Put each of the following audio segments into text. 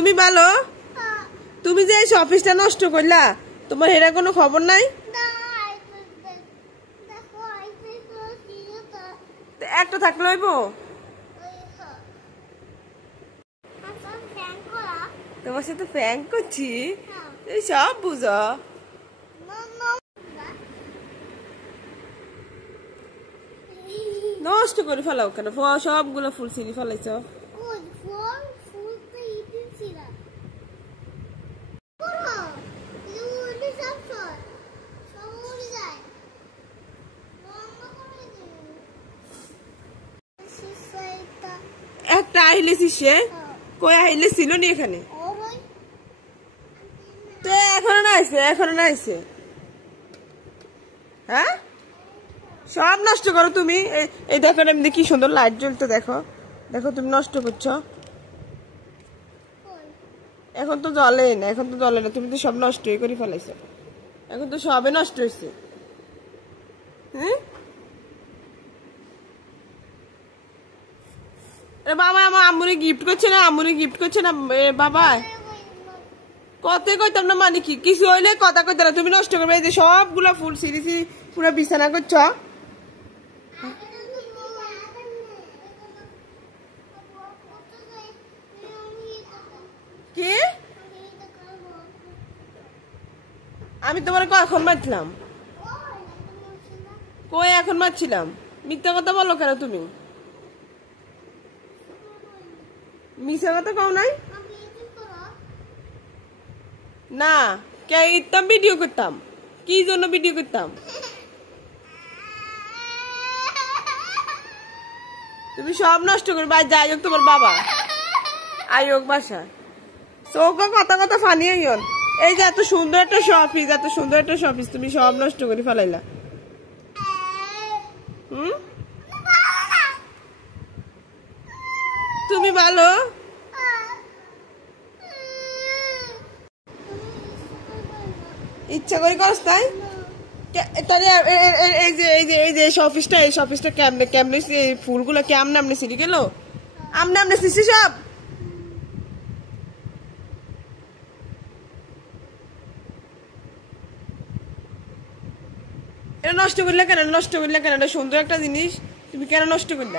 তুমি ভালো? তুমি যে অফিসটা নষ্ট করলা, তোমার এরা কোনো খবর নাই? একটা থাকলে হইব? তোমার সাথে ফ্যাং করছি, এই সব বুঝো। নষ্ট করে ফেলাও কেন? সবগুলো ফুল ছিঁড়ি ফেলাইছ। একটা আইলেছি সে কই আইলে ছিল নি এখানে? তো এখনো না আইছে, এখনো না আইছে। হ্যাঁ, সব নষ্ট করো তুমি। এই দেখো এমনি কি সুন্দর লাইট জ্বলতে, দেখো দেখো তুমি নষ্ট করছো। এখন তো জ্বলে না, এখন তো জ্বলে না, তুমি তো সব নষ্টই করে ফেলাইছো। এখন তো সবে নষ্ট হয়েছে। হ্যাঁ বাবা, আমার আম্মুরে গিফট করছে না, আম্মুরে গিফট করছে না বাবা। কথাই কইতাম না মানে কি, কিছু হইলে কথা কইতে না, তুমি নষ্ট করবে। এই যে সবগুলা ফুল সিঁড়ি সিঁড়ি পুরো বিছানা করছ। কি আমি তোমার কখন মারছিলাম? কই এখন মারছিলাম? মিথ্যা কথা বলো কেন তুমি? মিথ্যা কথা কও নাই না, কে ইতাম ভিডিও করতাম? কি জন্য ভিডিও করতাম? তুমি সব নষ্ট করবে। যাই হোক তোমার বাবা আই হোক বাসা, চৌক কথা কথা ফানি হইন। এই যে এত সুন্দর একটা শপিস, এত সুন্দর একটা শপিস তুমি সব নষ্ট করে ফেলাইলা। তুমি ভালো? ইচ্ছা করে করস তাই? এই যে এই যে এই যে অফিসটা, এই অফিসটা কেমনে কেমনে ফুলগুলো কেমনে আমনে সিঁড়ি গেল? আমনে আমনে সিসি সব এটা নষ্ট করলে কেন? নষ্ট করলে কেন? এটা সুন্দর একটা জিনিস, তুমি কেন নষ্ট করলে?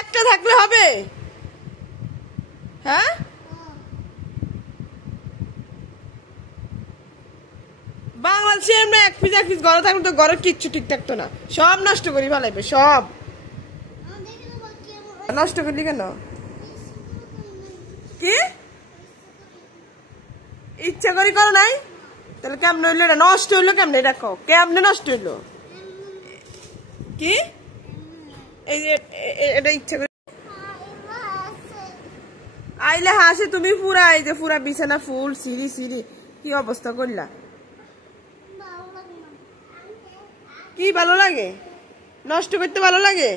একটা থাকলে হবে? হ্যাঁ, বাংলাদেশে এমনি এক পিস এক পিস ঘরে থাকলে তো ঘরের কিচ্ছু ঠিক থাকতো না, সব নষ্ট করি ফেলাইবে সব। নষ্ট করলি কেন? কি ইচ্ছা করি করো নাই? তাহলে কেমন হইলো এটা? নষ্ট হইলো কেমনে এটা কও? কেমনে নষ্ট হইলো? কি এই যে এটা ইচ্ছা করে আইলে হাসে তুমি পুরা, এই যে পুরা বিছানা ফুল সিঁড়ি সিঁড়ি কি অবস্থা করলা? কি ভালো লাগে? নষ্ট করতে ভালো লাগে?